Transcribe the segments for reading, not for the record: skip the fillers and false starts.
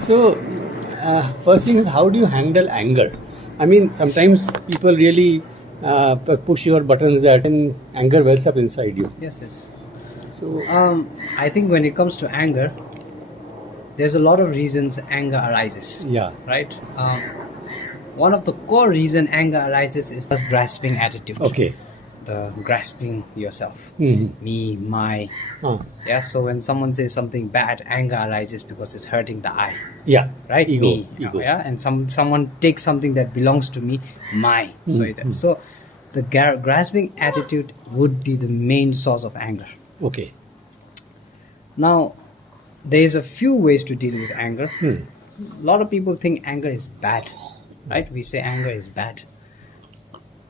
So, first thing is, how do you handle anger? I mean, sometimes people really push your buttons that anger wells up inside you. Yes. So, I think when it comes to anger, there's a lot of reasons anger arises. yeah. Right? One of the core reason anger arises is the grasping attitude. Okay. The grasping yourself. Mm-hmm. Me, my. Yeah, so when someone says something bad, anger arises because it's hurting the I. Yeah. Right? Ego. Me. Ego. Yeah, and someone takes something that belongs to me, my. So the grasping attitude would be the main source of anger. Okay. Now, there's a few ways to deal with anger. A lot of people think anger is bad, right? We say anger is bad.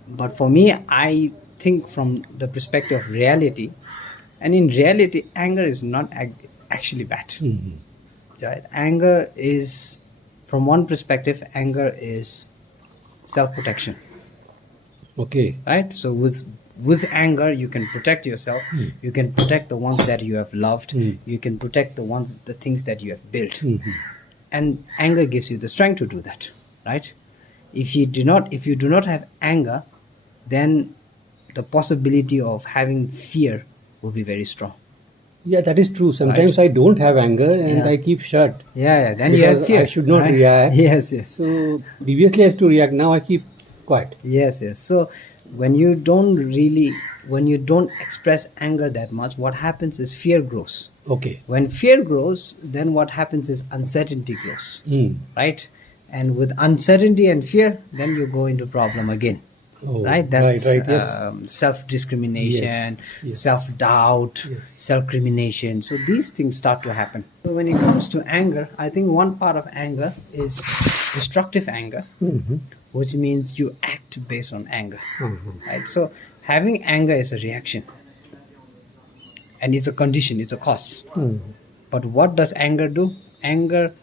But for me, I think from the perspective of reality, and in reality, anger is not actually bad. Right? Anger is, from one perspective, anger is self-protection. Okay. Right? So with anger, you can protect yourself. You can protect the ones that you have loved. You can protect the things that you have built. And anger gives you the strength to do that. Right? If you do not have anger, then the possibility of having fear will be very strong. Yeah, that is true. Sometimes I don't have anger and I keep shut. Yeah. Then you have fear. I should not react. Yes. So previously I used to react. Now I keep quiet. Yes. So when you don't express anger that much, what happens is fear grows. Okay. When fear grows, then what happens is uncertainty grows. Right? And with uncertainty and fear, then you go into problem again. Oh, right? That's yes. Self-discrimination, Yes. Self-doubt, self-crimination. So these things start to happen. So when it comes to anger, I think one part of anger is destructive anger, which means you act based on anger. Right? So having anger is a reaction. And it's a condition, it's a cause. But what does anger do? Anger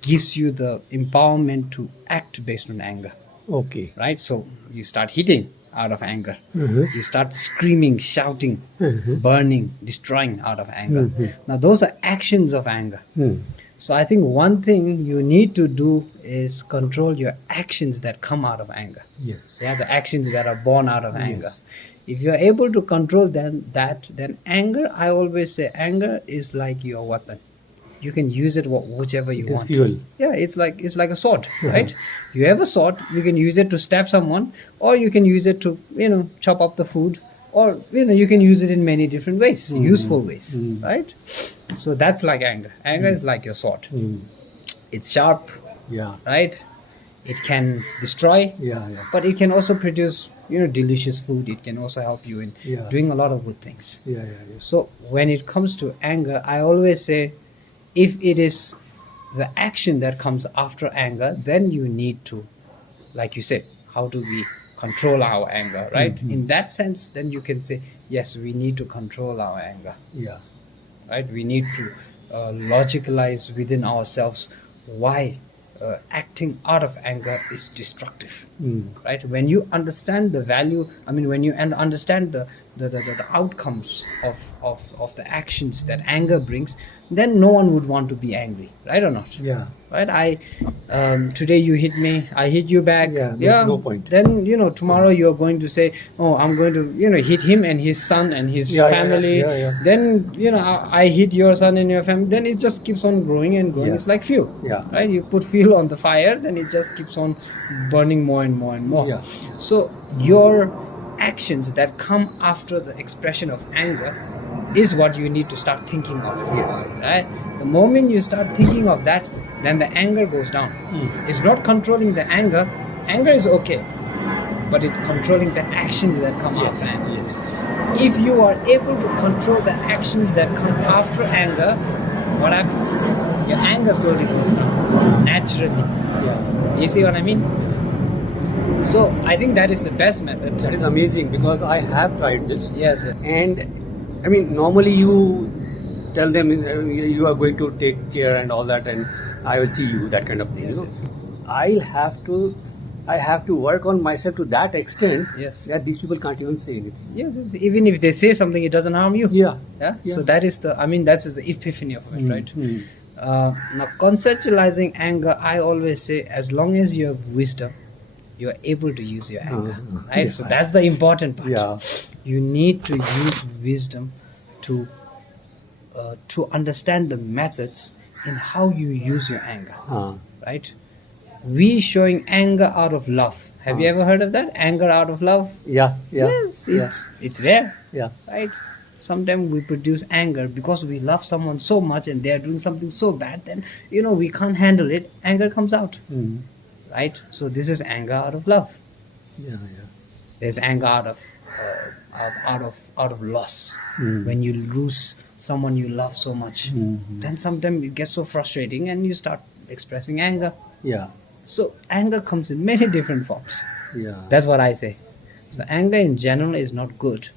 gives you the empowerment to act based on anger. Okay. Right? So you start hitting out of anger. You start screaming, shouting, burning, destroying out of anger. Now those are actions of anger. So I think one thing you need to do is control your actions that come out of anger. Yes. Yeah, the actions that are born out of anger. If you're able to control then anger, I always say anger is like your weapon. You can use it whichever you want. Fuel. Yeah, it's like a sword, right? You have a sword, you can use it to stab someone, or you can use it to, chop up the food, or you can use it in many different ways, useful ways, right? So that's like anger. Anger is like your sword. It's sharp, right? It can destroy, but it can also produce delicious food. It can also help you in doing a lot of good things. So when it comes to anger, I always say, if it is the action that comes after anger, then you need to, like you said, how do we control our anger, right? In that sense, then you can say, yes, we need to control our anger. Right? We need to logicalize within ourselves why acting out of anger is destructive. Right? When you understand the value, when you understand the outcomes of the actions that anger brings, then no one would want to be angry, right or not? Right? Today you hit me, I hit you back. No point. Then tomorrow you're going to say, oh, I'm going to hit him and his son and his family. Then I hit your son and your family. Then it just keeps on growing and growing. It's like fuel. Right? You put fuel on the fire, then it just keeps on burning more and more and more. So your actions that come after the expression of anger is what you need to start thinking of. Right? The moment you start thinking of that, then the anger goes down. It's not controlling the anger. Anger is okay, but it's controlling the actions that come after anger. If you are able to control the actions that come after anger, what happens? Your anger slowly goes down naturally. You see what I mean? So I think that is the best method. That is amazing, because I have tried this. Yes. And normally you tell them you are going to take care and all that, and I will see you, that kind of thing. I have to work on myself to that extent that these people can't even say anything. Yes. Even if they say something, it doesn't harm you. Yeah. So that is that's the epiphany of it, right? Now, conceptualizing anger, I always say, as long as you have wisdom, you are able to use your anger, right? So that's the important part. Yeah. You need to use wisdom to understand the methods in how you use your anger, right? We showing anger out of love. Have you ever heard of that? Anger out of love? Yeah. Yeah. Yes, it's there, Yeah. right? Sometimes we produce anger because we love someone so much and they're doing something so bad, then we can't handle it. Anger comes out, right? So this is anger out of love. Yeah. There's anger out of loss. When you lose someone you love so much, then sometimes it gets so frustrating and you start expressing anger. Yeah. So anger comes in many different forms. Yeah. That's what I say. So anger in general is not good.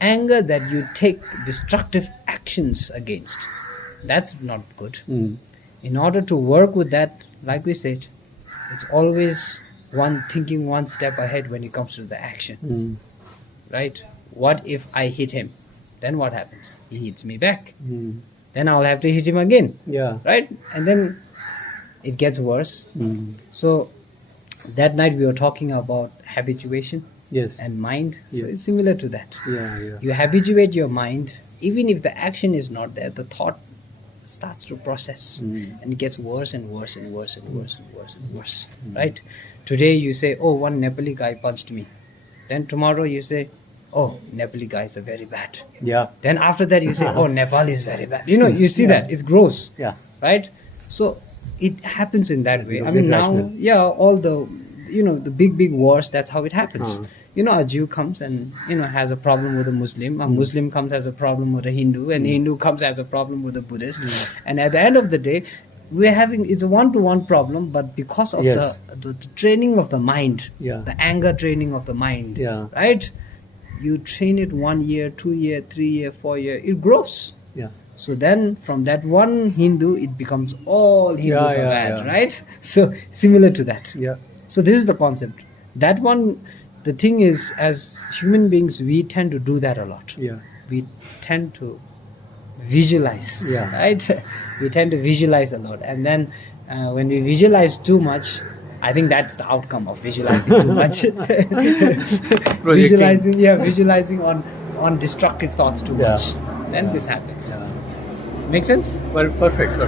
Anger that you take destructive actions against, that's not good. In order to work with that, like we said, it's always thinking one step ahead when it comes to the action. Right? What if I hit him? Then what happens? He hits me back. Then I'll have to hit him again. Yeah. Right? And then it gets worse. So that night we were talking about habituation. Yes. And mind. Yes. So it's similar to that. Yeah. You habituate your mind, even if the action is not there, the thought starts to process, and it gets worse and worse and worse and worse and worse and worse. Right? Today you say, oh, one Nepali guy punched me. Then tomorrow you say, oh, Nepali guys are very bad. Yeah. Then after that you say, oh, Nepal is very bad. You see that. It's gross. Yeah. Right? So it happens in that way. I Because mean, irrational. now, all the, the big wars, that's how it happens. A Jew comes and, has a problem with a Muslim. A Muslim comes has a problem with a Hindu. And Hindu comes has a problem with a Buddhist. And at the end of the day, it's a one-to-one problem, but because of Yes. the training of the mind, Yeah. the anger training of the mind, Yeah. right? You train it 1 year, 2 year, 3 year, 4 year, it grows. Yeah. So then from that one Hindu, it becomes all Hindus are bad, right? So similar to that. Yeah. So this is the concept. That one, the thing is, as human beings, we tend to do that a lot. Yeah. We tend to visualize, Yeah. right? We tend to visualize a lot. And then when we visualize too much, I think that's the outcome of visualizing too much. Visualizing on destructive thoughts too much. Then this happens. Yeah. Make sense? Well, perfect.